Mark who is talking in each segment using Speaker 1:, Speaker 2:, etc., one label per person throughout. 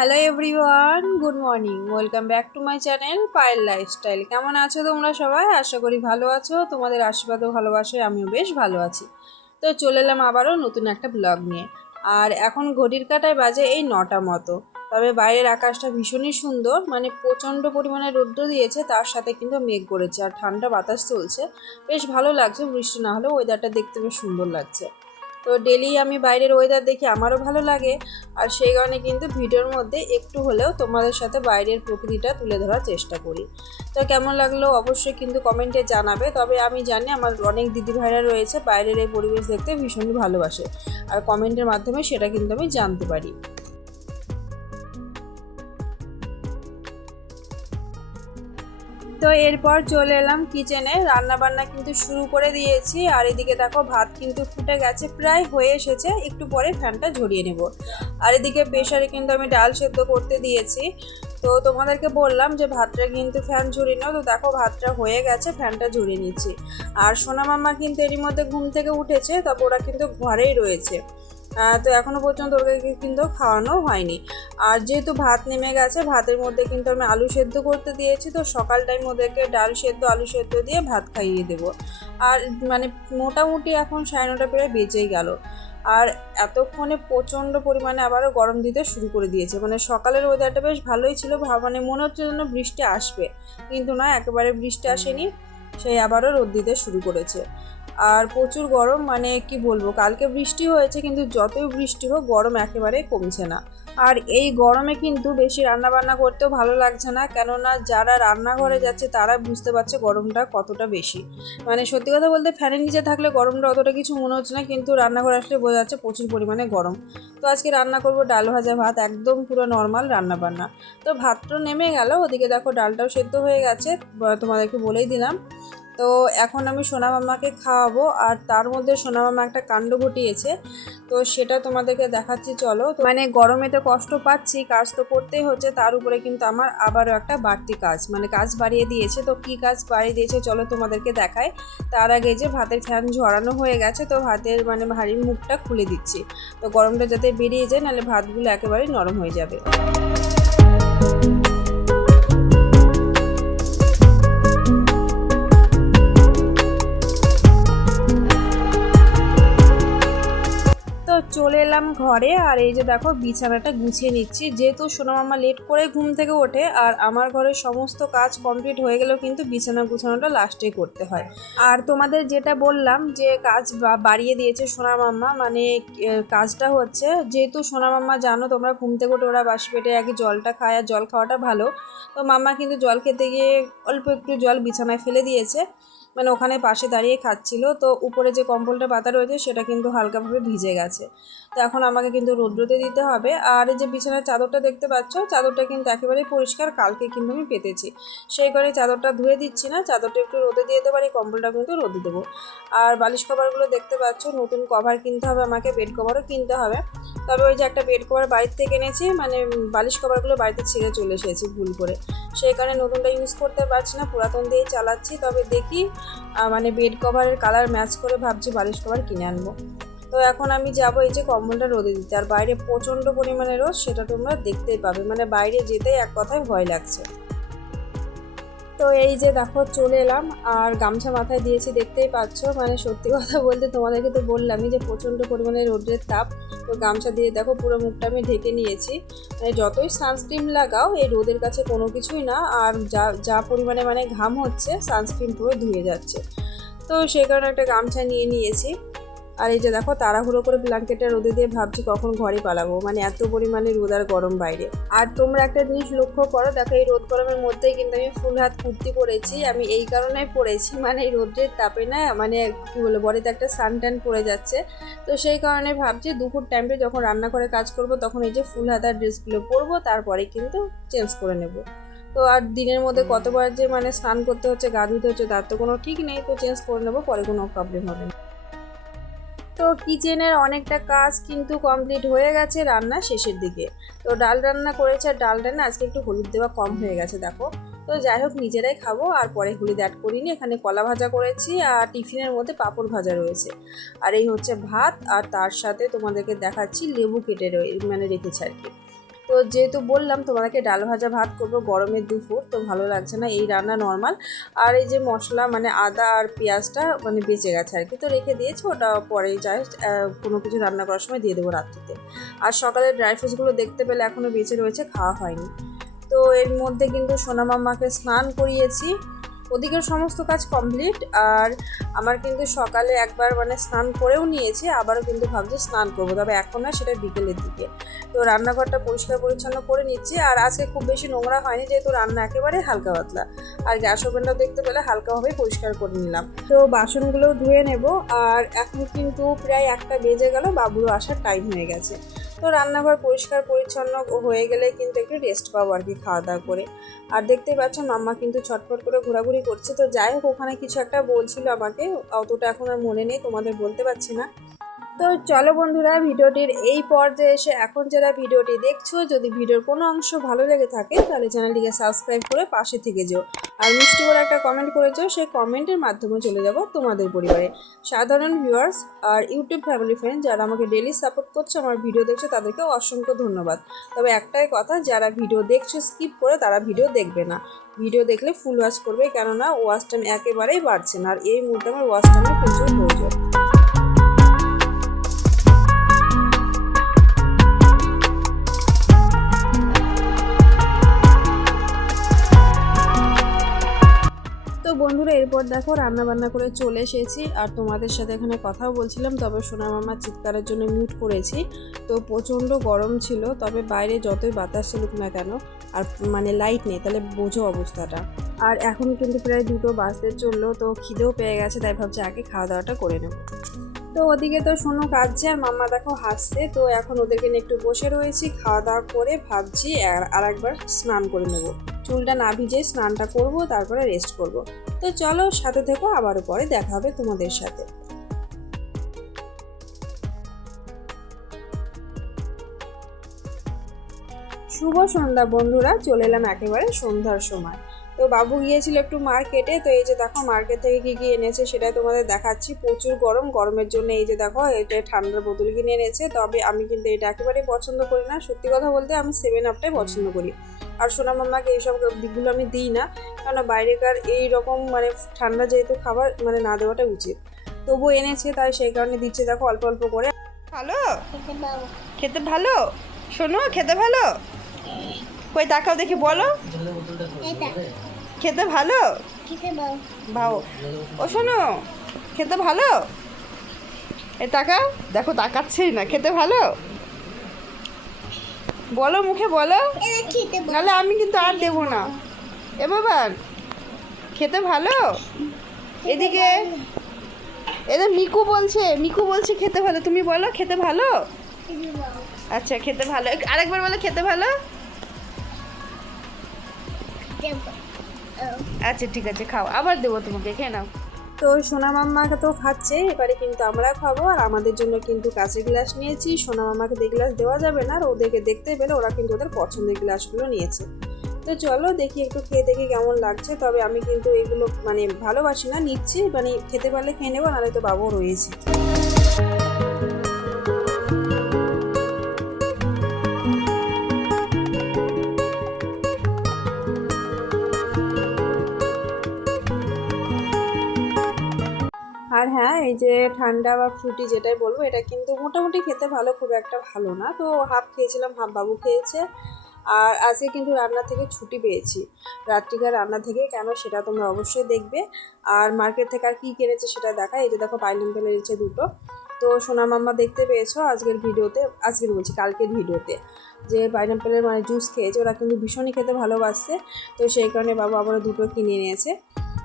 Speaker 1: Hello everyone good morning welcome back to my channel Payel lifestyle কেমন আছো তোমরা সবাই? আশা করি ভালো আছো। তোমাদের আশীর্বাদও ভালোবাসায় আমিও বেশ ভালো আছি। তো চলে এলাম আবারও নতুন একটা ব্লগ নিয়ে। আর এখন ঘড়ির কাটায় বাজে এই নটা মতো। তবে বাইরের আকাশটা ভীষণই সুন্দর। মানে প্রচণ্ড পরিমাণে রৌদ্র দিয়েছে, তার সাথে কিন্তু মেঘ করেছে। আর ঠান্ডা বাতাস চলছে। বেশ ভালো লাগছে। বৃষ্টি না হলেও ওয়েদারটা দেখতে বেশ সুন্দর লাগছে। তো ডেলি আমি বাইরের ওয়েদার দেখি আমারও ভালো লাগে। আর সেই কারণে কিন্তু ভিডিওর মধ্যে একটু হলেও তোমাদের সাথে বাইরের প্রকৃতিটা তুলে ধরার চেষ্টা করি। তো কেমন লাগল অবশ্যই কিন্তু কমেন্টে জানাবে। তবে আমি জানি আমার অনেক দিদিভাইরা রয়েছে, বাইরের এই পরিবেশ দেখতে ভীষণই ভালোবাসে। আর কমেন্টের মাধ্যমে সেটা কিন্তু আমি জানতে পারি। তো এরপর চলে এলাম কিচেনে রান্না বান্না কিন্তু শুরু করে দিয়েছি। আর এদিকে দেখো, ভাত কিন্তু ফুটে গেছে, প্রায় হয়ে এসেছে। একটু পরে ফ্যানটা ঝরিয়ে নেব। আর এদিকে প্রেশারে কিন্তু আমি ডাল সেদ্ধ করতে দিয়েছি। তো তোমাদেরকে বললাম যে, ভাতটা কিন্তু ফ্যান ঝরিয়ে নাও। তো দেখো, ভাতটা হয়ে গেছে, ফ্যানটা ঝরিয়ে নিচ্ছি। আর সোনা মাম্মা কিন্তু এরই মধ্যে ঘুম থেকে উঠেছে তবে ওরা কিন্তু ঘরেই রয়েছে। তো এখনও পর্যন্ত ওকে কিন্তু খাওয়ানো হয়নি। আর যেহেতু ভাত নেমে গেছে, ভাতের মধ্যে কিন্তু আমি আলু সেদ্ধ করতে দিয়েছি, তো সকাল টাইম ওদেরকে ডাল সেদ্ধ, আলু সেদ্ধ দিয়ে ভাত খাইয়ে দেবো। আর মানে মোটামুটি এখন সাড়ে নটা প্রায় বেঁচেই গেল। আর এতক্ষণে প্রচণ্ড পরিমাণে আবারও গরম দিতে শুরু করে দিয়েছে। মানে সকালের ওয়েদারটা বেশ ভালোই ছিল মানে মনে হচ্ছে যেন বৃষ্টি আসবে। কিন্তু না, একেবারে বৃষ্টি আসেনি সেই আবারও রোদ দিতে শুরু করেছে। আর প্রচুর গরম মানে কি বলব, কালকে বৃষ্টি হয়েছে, কিন্তু যতই বৃষ্টি হোক, গরম একেবারে কমছে না। আর এই গরমে কিন্তু বেশি রান্না বান্না করতেও ভালো লাগছে না, কেননা যারা রান্নাঘরে যাচ্ছে, তারা বুঝতে পারছে গরমটা কতটা বেশি। মানে সত্যি কথা বলতে, ফ্যানের নিচে থাকলে গরমটা অতটা কিছু মনে হচ্ছে না, কিন্তু রান্নাঘরে আসলে বোঝা যাচ্ছে প্রচুর পরিমাণে গরম। তো আজকে রান্না করব ডাল ভাজা ভাত, একদম পুরো নর্মাল রান্না বান্না তো ভাতটা নেমে গেল, ওদিকে দেখো ডালটাও সেদ্ধ হয়ে গেছে, তোমাদেরকে বলেই দিলাম। তো এখন আমি সোনা মামাকে খাওয়াবো, আর তার মধ্যে সোনা মামা একটা কাণ্ড ঘটিয়েছে। তো সেটা তোমাদেরকে দেখাচ্ছি, চলো। মানে গরমে তো কষ্ট পাচ্ছি, কাজ তো করতেই হচ্ছে, তার উপরে কিন্তু আমার আবারও একটা বাড়তি কাজ। মানে কাজ বাড়িয়ে দিয়েছে, তো কি কাজ বাড়িয়ে দিয়েছে চলো তোমাদেরকে দেখায় তার আগে যে ভাতের ফ্যান ঝরানো হয়ে গেছে, তো ভাতের মানে ভারীর মুখটা খুলে দিচ্ছি। তো গরমটা যাতে বেরিয়ে যায়, নাহলে ভাতগুলো একেবারেই নরম হয়ে যাবে। চলে এলাম ঘরে, আর এই যে দেখো বিছানাটা গুছিয়ে নিচ্ছি। যেহেতু সোনা সোনামামা লেট করে ঘুম থেকে ওঠে, আর আমার ঘরের সমস্ত কাজ কমপ্লিট হয়ে গেলেও কিন্তু বিছানা গুছানোটা লাস্টে করতে হয়। আর তোমাদের যেটা বললাম যে কাজ বাড়িয়ে দিয়েছে সোনামাম্মা মানে কাজটা হচ্ছে যেহেতু সোনামাম্মা জানো তোমরা ঘুম থেকে ওঠে ওরা বাসি পেটে আগে জলটা খায়, আর জল খাওয়াটা ভালো। তো মাম্মা কিন্তু জল খেতে গিয়ে অল্প একটু জল বিছানায় ফেলে দিয়েছে। মানে ওখানে পাশে দাঁড়িয়ে খাচ্ছিল। তো উপরে যে কম্বলটা পাতা রয়েছে, সেটা কিন্তু হালকাভাবে ভিজে গেছে। তো এখন আমাকে কিন্তু রৌদ্রতে দিতে হবে। আর এই যে বিছানার চাদরটা দেখতে পাচ্ছ, চাদরটা কিন্তু একেবারেই পরিষ্কার। কালকে কিন্তু আমি পেতেছি। সেই করে চাদরটা ধুয়ে দিচ্ছি না, চাদরটা একটু রোদে দিয়ে দেবো আর এই কম্বলটা কিন্তু রোদে দেবো। আর বালিশ কভারগুলো দেখতে পাচ্ছ, নতুন কভার কিনতে হবে আমাকে, বেড কভারও কিনতে হবে। তবে ওই যে একটা বেড কভার বাড়ির থেকে এনেছি মানে বালিশ কভারগুলো বাড়িতে ছেড়ে চলে এসেছি, ভুল করে। সেই কারণে নতুনটা ইউজ করতে পারছি না, পুরাতন দিয়েই চালাচ্ছি। তবে দেখি মানে বেড কভারের কালার ম্যাচ করে ভাবছি বালিশ কভার কিনে আনব। তো এখন আমি যাব এই যে কম্বলটা রোদে দিতে। আর বাইরে প্রচণ্ড পরিমাণে রোদ, সেটা তোমরা দেখতেই পাবে। মানে বাইরে যেতেই এক কথায় ভয় লাগছে। তো এই যে দেখো চলে এলাম, আর গামছা মাথায় দিয়েছি, দেখতেই পাচ্ছ। মানে সত্যি কথা বলতে তোমাদেরকে তো বললামই যে প্রচণ্ড পরিমাণে রোদের তাপ। তো গামছা দিয়ে দেখো পুরো মুখটা আমি ঢেকে নিয়েছি। মানে যতই সানস্ক্রিন লাগাও, এই রোদের কাছে কোনো কিছুই না। আর যা যা পরিমাণে মানে ঘাম হচ্ছে সানস্ক্রিন পুরো ধুয়ে যাচ্ছে। তো সেই কারণে একটা গামছা নিয়ে নিয়েছি। আর এই যে দেখো, তাড়াহুড়ো করে ব্ল্যাঙ্কেটটা রোদে দিয়ে ভাবছি কখন ঘরে পালাবো। মানে এত পরিমাণে রোদ আর গরম বাইরে। আর তোমরা একটা জিনিস লক্ষ্য করো, দেখো এই রোদ গরমের মধ্যেই কিন্তু আমি ফুল হাত কুর্তি পরেছি। আমি এই কারণেই পরেছি মানে এই রোদ্রের তাপে না মানে কি বলব বডিতে একটা সান ট্যান পড়ে যাচ্ছে। তো সেই কারণে ভাবছি দুপুর টাইমে যখন রান্না করে কাজ করব, তখন এই যে ফুল হাতার ড্রেসগুলো পরবো, তারপরে কিন্তু চেঞ্জ করে নেব। তো আর দিনের মধ্যে কতবার যে মানে স্নান করতে হচ্ছে, গা ধুতে হচ্ছে, তার তো কোনো ঠিক নেই, তো চেঞ্জ করে নেব, পরে কোনো প্রবলেম হবে না। তো কিচেনের অনেকটা কাজ কিন্তু কমপ্লিট হয়ে গেছে রান্না শেষের দিকে। তো ডাল রান্না করেছে আর ডাল রান্না আজকে একটু হলুদ দেওয়া কম হয়ে গেছে, দেখো। তো যাই হোক, নিজেরাই খাব আর পরে হলুদ অ্যাড করিনি। এখানে কলা ভাজা করেছি আর টিফিনের মধ্যে পাঁপড় ভাজা রয়েছে। আর এই হচ্ছে ভাত আর তার সাথে তোমাদেরকে দেখাচ্ছি লেবু কেটে রয়ে মানে রেখেছে আর কি। তো যেহেতু বললাম তোমাদেরকে ডাল ভাজা ভাত করব গরমের দুপুর, তো ভালো লাগছে না, এই রান্না নর্মাল আর এই যে মশলা মানে আদা আর পেঁয়াজটা মানে বেঁচে গেছে আর কি। তো রেখে দিয়েছি, ওটা পরে জাস্ট কোনো কিছু রান্না করার সময় দিয়ে দেবো রাত্রিতে। আর সকালে ড্রাই ফ্রুটসগুলো দেখতে পেলে এখনও বেঁচে রয়েছে, খাওয়া হয়নি। তো এর মধ্যে কিন্তু সোনামাম্মাকে স্নান করিয়েছি ওদিকে সমস্ত কাজ কমপ্লিট আর আমার কিন্তু সকালে একবার মানে স্নান করেও নিয়েছি, আবারও কিন্তু ভাবছি স্নান করব। তবে এখন না, সেটা বিকেলের দিকে। তো রান্নাঘরটা পরিষ্কার পরিচ্ছন্ন করে নিচ্ছি, আর আজকে খুব বেশি নোংরা হয়নি, যেহেতু রান্না একেবারে হালকা পাতলা। আর গ্যাস ওভেনটাও দেখতে পেলে হালকাভাবে পরিষ্কার করে নিলাম। তো বাসনগুলোও ধুয়ে নেব, আর এখন কিন্তু প্রায় একটা বেজে গেল, বাবুরও আসার টাইম হয়ে গেছে। তো রান্নাঘর পরিষ্কার, পরিচ্ছন্ন হয়ে গেলে কিন্তু একটু রেস্ট পাবো আর কি খাওয়া দাওয়া করে। আর দেখতেই পাচ্ছ মাম্মা কিন্তু ছটফট করে ঘোরাঘুরি করছে। তো যাই হোক, ওখানে কিছু একটা বলছিল আমাকে। অতটা এখন আর মনে নেই, তোমাদের বলতে পারছি না। তো চলো বন্ধুরা, ভিডিওটির এই পর্যায়ে এসে এখন যারা ভিডিওটি দেখছ, যদি ভিডিওর কোনো অংশ ভালো লেগে থাকে, তাহলে চ্যানেলটিকে সাবস্ক্রাইব করে পাশে থেকে যেও। আর মিষ্টি করে একটা কমেন্ট করেছ, সেই কমেন্টের মাধ্যমে চলে যাব তোমাদের পরিবারে। সাধারণ ভিউয়ার্স আর ইউটিউব ফ্যামিলি ফ্রেন্ড যারা আমাকে ডেলি সাপোর্ট করছে, আমার ভিডিও দেখছ তাদেরকে অসংখ্য ধন্যবাদ। তবে একটাই কথা, যারা ভিডিও দেখছ স্কিপ করে তারা ভিডিও দেখবে না। ভিডিও দেখলে ফুল ওয়াচ করবে, কেননা ওয়াচ টাইম একেবারেই বাড়ছে না। আর এই মুহূর্তে আমার ওয়াচ টাইমের প্রচুর প্রয়োজন। বন্ধুরা, এরপর দেখো রান্না বান্না করে চলে এসেছি। আর তোমাদের সাথে এখানে কথাও বলছিলাম, তবে সোনা মামার চিৎকারের জন্য মিউট করেছি। তো প্রচণ্ড গরম ছিল, তবে বাইরে যতই বাতাস চলুক না কেন, আর মানে লাইট নেই, তাহলে বোঝো অবস্থাটা। আর এখন কিন্তু প্রায় দুটো বাসের চলল, তো খিদেও পেয়ে গেছে, তাই ভাবছি আগে খাওয়া দাওয়াটা করে নেব। তো ওদিকে তো শোনো কাঁদছে আর মাম্মা দেখো হাসছে। তো এখন ওদেরকে নিয়ে একটু বসে রয়েছি, খাওয়া দাওয়া করে ভাবছি আর একবার স্নান করে নেব। চুলটা না ভিজে স্নানটা করব, তারপরে রেস্ট করব। তো চলো সাথে থেকো, আবারও পরে দেখা হবে তোমাদের সাথে। শুভ সন্ধ্যা বন্ধুরা, চলে এলাম একেবারে সন্ধ্যার সময়। তো বাবু গিয়েছিল একটু মার্কেটে, তো এই যে দেখো মার্কেট থেকে কি কি এনেছে সেটাই তোমাদের দেখাচ্ছি। প্রচুর গরম, গরমের জন্য এই যে দেখো, এটা ঠান্ডার বোতল কিনে এনেছে। তবে আমি কিন্তু এটা একেবারেই পছন্দ করি না। সত্যি কথা বলতে আমি সেভেন আপটাই পছন্দ করি। আর সোনা মাম্মাকে এইসব দিকগুলো আমি দিই না কেননা বাইরেকার এই রকম মানে ঠান্ডা যেহেতু খাবার মানে না দেওয়াটা উচিত। তবু এনেছে, তাই সেই কারণে দিচ্ছে দেখো অল্প অল্প করে।
Speaker 2: ভালো? খেতে ভালো? শোনো খেতে ভালো? কই তাকাও দেখি, বলো। খেতে ভালো? ভাও। ও শোনো খেতে ভালো? এ তাকাও দেখো তাকাচ্ছেই না। খেতে ভালো? বলো মুখে বলো। নাহলে আমি কিন্তু আর দেবো না। এ বাবা খেতে ভালো? এদিকে এদের মিকু বলছে মিকু বলছে খেতে ভালো। তুমি বলো খেতে ভালো? আচ্ছা খেতে ভালো। আরেকবার বলো খেতে ভালো। আচ্ছা ঠিক আছে, খাও। আবার দেবো তোমাকে, খেয়ে নাও।
Speaker 1: তো সোনা মাম্মাকে তো খাচ্ছে, এবারে কিন্তু আমরা খাব, আর আমাদের জন্য কিন্তু কাঁচের গ্লাস নিয়েছি। সোনা মাম্মাকে দিয়ে গ্লাস দেওয়া যাবে না, আর ওদেরকে দেখতে পেলে ওরা কিন্তু ওদের পছন্দের গ্লাসগুলো নিয়েছে। তো চলো দেখি একটু খেয়ে দেখি কেমন লাগছে, তবে আমি কিন্তু এগুলো মানে ভালোবাসি না, নিচ্ছি মানে খেতে পারলে খেয়ে নেব, নাহলে তো বাবুও রয়েছে। এই যে ঠান্ডা বা ফ্রুটি যেটাই বলব, এটা কিন্তু মোটামুটি খেতে ভালো, খুব একটা ভালো না। তো হাফ খেয়েছিলাম হাফ বাবু খেয়েছে। আর আজকে কিন্তু রান্না থেকে ছুটি পেয়েছি। রাত্রিকার রান্না থেকে কেন সেটা তোমরা অবশ্যই দেখবে। আর মার্কেট থেকে আর কী কিনেছে সেটা দেখা। এই যে দেখো পাইনাপেল এনেছে দুটো। তো সোনা মাম্মা দেখতে পেয়েছ আজকের ভিডিওতে আজকের বলছি কালকের ভিডিওতে, যে পাইনাপেলের মানে জুস খেয়েছে। ওরা কিন্তু ভীষণই খেতে ভালোবাসছে তো সেই কারণে বাবা আবারও দুটো কিনে নিয়েছে।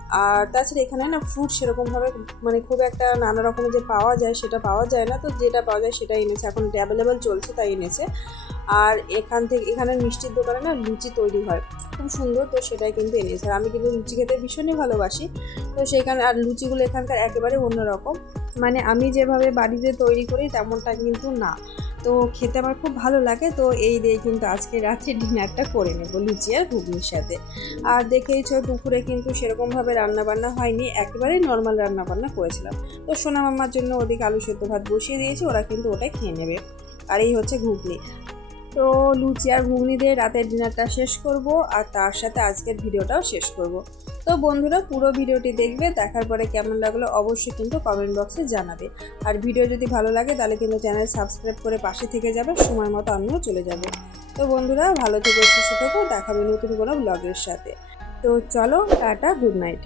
Speaker 1: আর তাছাড়া এখানে না ফ্রুট সেরকমভাবে মানে খুব একটা নানা রকমের যে পাওয়া যায় সেটা পাওয়া যায় না, তো যেটা পাওয়া যায় সেটাই এনেছে। এখন অ্যাভেলেবেল চলছে তাই এনেছে। আর এখান থেকে এখানের মিষ্টির দোকানে না লুচি তৈরি হয়। খুব সুন্দর, তো সেটাই কিন্তু এনেছে। আর আমি কিন্তু লুচি খেতে ভীষণই ভালোবাসি। তো সেইখানে আর লুচিগুলো এখানকার একেবারে অন্যরকম। মানে আমি যেভাবে বাড়িতে তৈরি করি তেমনটা কিন্তু না। তো খেতে আমার খুব ভালো লাগে, তো এই দিয়ে কিন্তু আজকে রাতে ডিনারটা করে নেব লুচি আর ঘুগনির সাথে। আর দেখেইছো দুপুরে কিন্তু সেরকমভাবে রান্নাবান্না হয়নি একেবারেই নর্মাল রান্নাবান্না করেছিলাম। তো সোনা মামার জন্য ওদিকে আলু সেদ্ধ ভাত বসিয়ে দিয়েছি, ওরা কিন্তু ওটাই খেয়ে নেবে। আর এই হচ্ছে ঘুগনি। তো লুচি আর ঘুগনি দিয়ে রাতের ডিনারটা শেষ করব, আর তার সাথে আজকের ভিডিওটাও শেষ করব। তো বন্ধুরা পুরো ভিডিওটি দেখবে, দেখার পরে কেমন লাগল অবশ্যই কিন্তু কমেন্ট বক্সে জানাবে। আর ভিডিও যদি ভালো লাগে তাহলে কিন্তু চ্যানেল সাবস্ক্রাইব করে পাশে থেকে যাবে, সময় মতো আমিও চলে যাব। তো বন্ধুরা ভালো থেকে, সুস্থ থাকো, দেখাবে নতুন কোনো ব্লগের সাথে। তো চলো, টাটা গুড নাইট